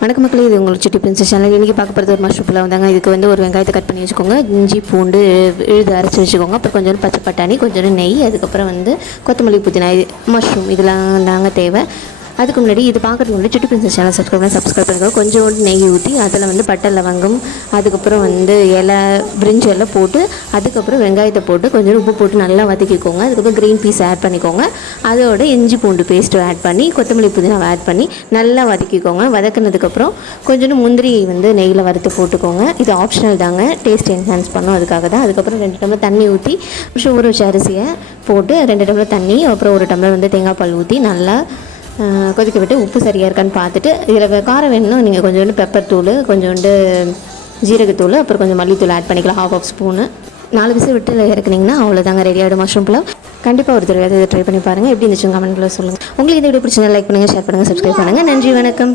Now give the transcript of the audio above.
வணக்க மக்களே, இது உங்களுக்கு சிட்டி பிரின்சஸ் சேனல். இன்றைக்கி பார்க்க போகிறது ஒரு மஷ்ரூம் புலாவ் வந்தாங்க. இதுக்கு வந்து ஒரு வெங்காயத்தை கட் பண்ணி வச்சுக்கோங்க, இஞ்சி பூண்டு விழுது அரைச்சி வச்சுக்கோங்க, அப்புறம் கொஞ்சோண்டு பச்சை பட்டாணி, கொஞ்சோண்டு நெய், அதுக்கப்புறம் வந்து கொத்தமல்லி புதினா, மஷ்ரூம் இதெல்லாம் தாங்க தேவை. அதுக்கு முன்னாடி இது பார்க்குறதுக்கு முன்னாடி சிட்டி பிரின்சஸ் சேனல் சப்ஸ்கிரைப் பண்ணுங்கள். கொஞ்சோண்டு நெய் ஊற்றி அதில் வந்து பட்டை லவங்கம், அதுக்கப்புறம் வந்து இலை பிரிஞ்சு எல்லாம் போட்டு, அதுக்கப்புறம் வெங்காயத்தை போட்டு கொஞ்சோண்டு உப்பு போட்டு நல்லா வதக்கிக்கோங்க. அதுக்கப்புறம் க்ரீன் பீஸ் ஆட் பண்ணிக்கோங்க. அதோட இஞ்சி பூண்டு பேஸ்ட்டு ஆட் பண்ணி கொத்தமல்லி புதினாவை ஆட் பண்ணி நல்லா வதக்கிக்கோங்க. வதக்கினதுக்கப்புறம் கொஞ்சோண்டு முந்திரி வந்து நெய்யில் வறுத்து போட்டுக்கோங்க. இது ஆப்ஷனல் தாங்க, டேஸ்ட் என்ஹான்ஸ் பண்ணும், அதுக்காக தான். அதுக்கப்புறம் 2 டம்ளர் தண்ணி ஊற்றி ஊற வச்ச அரிசியை போட்டு 2 டம்ளர் தண்ணி, அப்புறம் 1 டம்ளர் வந்து தேங்காய் பால் ஊற்றி நல்லா கொதிக்க விட்டு உப்பு சரியாக இருக்கான்னு பார்த்துட்டு, இதில் காரம் வேணும்னா நீங்கள் கொஞ்சோண்டு பெப்பர் தூள், கொஞ்சோண்டு ஜீரகத்தூள், அப்புறம் கொஞ்சம் மல்லித்தூள் ஆட் பண்ணிக்கலாம், 1/2 ஸ்பூனு. 4 விசில் விட்டு இறக்குனீங்கன்னா அவ்வளோதாங்க, ரெடி ஆகிடும் மஷ்ரூம் புலாவ். கண்டிப்பாக ஒரு தடவை இதை ட்ரை பண்ணி பாருங்கள். எப்படி இருந்துச்சுங்க கமெண்ட்டில் சொல்லுங்கள். உங்களுக்கு இந்த வீடியோ பிடிச்சிருந்தா லைக் பண்ணுங்கள், ஷேர் பண்ணுங்கள், சப்ஸ்கிரைப் பண்ணுங்கள். நன்றி, வணக்கம்.